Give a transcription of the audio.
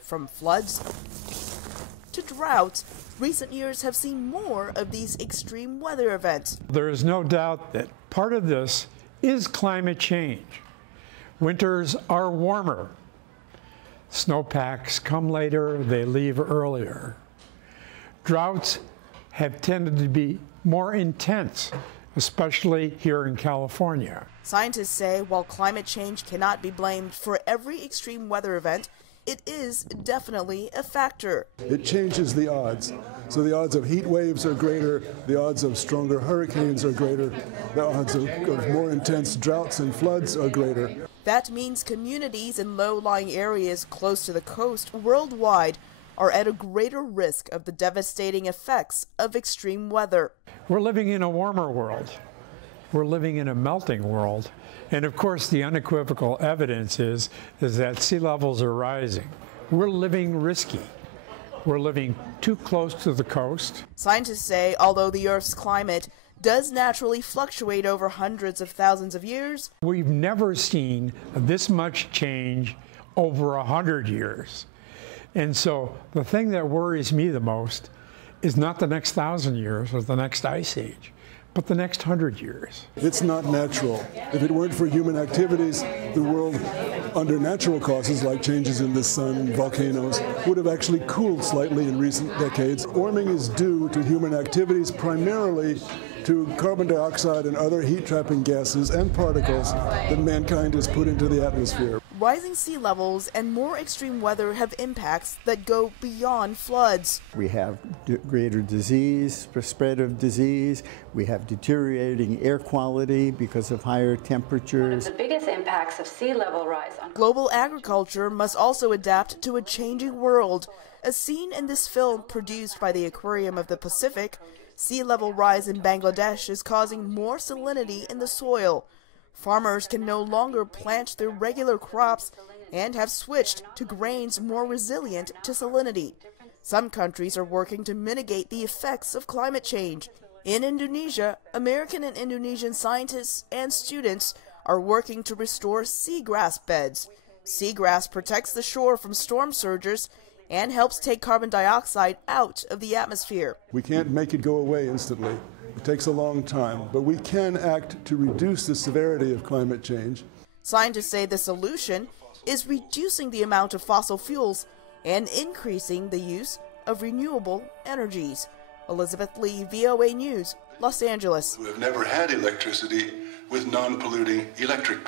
From floods to droughts, recent years have seen more of these extreme weather events. There is no doubt that part of this is climate change. Winters are warmer. Snowpacks come later, they leave earlier. Droughts have tended to be more intense, especially here in California. Scientists say while climate change cannot be blamed for every extreme weather event, it is definitely a factor. It changes the odds. So the odds of heat waves are greater, the odds of stronger hurricanes are greater, the odds of more intense droughts and floods are greater. That means communities in low-lying areas close to the coast worldwide are at a greater risk of the devastating effects of extreme weather. We're living in a warmer world. We're living in a melting world. And of course, the unequivocal evidence is that sea levels are rising. We're living risky. We're living too close to the coast. Scientists say although the Earth's climate does naturally fluctuate over hundreds of thousands of years, we've never seen this much change over 100 years. And so the thing that worries me the most is not the next 1,000 years or the next ice age, but the next 100 years. It's not natural. If it weren't for human activities, the world, under natural causes like changes in the sun, volcanoes, would have actually cooled slightly in recent decades. Warming is due to human activities, primarily to carbon dioxide and other heat-trapping gases and particles that mankind has put into the atmosphere. Rising sea levels and more extreme weather have impacts that go beyond floods. We have greater disease, spread of disease. We have deteriorating air quality because of higher temperatures. One of the biggest impacts of sea level rise on global agriculture must also adapt to a changing world. As seen in this film produced by the Aquarium of the Pacific, sea level rise in Bangladesh is causing more salinity in the soil. Farmers can no longer plant their regular crops and have switched to grains more resilient to salinity. Some countries are working to mitigate the effects of climate change. In Indonesia, American and Indonesian scientists and students are working to restore seagrass beds. Seagrass protects the shore from storm surges and helps take carbon dioxide out of the atmosphere. We can't make it go away instantly. It takes a long time, but we can act to reduce the severity of climate change. Scientists say the solution is reducing the amount of fossil fuels and increasing the use of renewable energies. Elizabeth Lee, VOA News, Los Angeles. We have never had electricity with non-polluting electric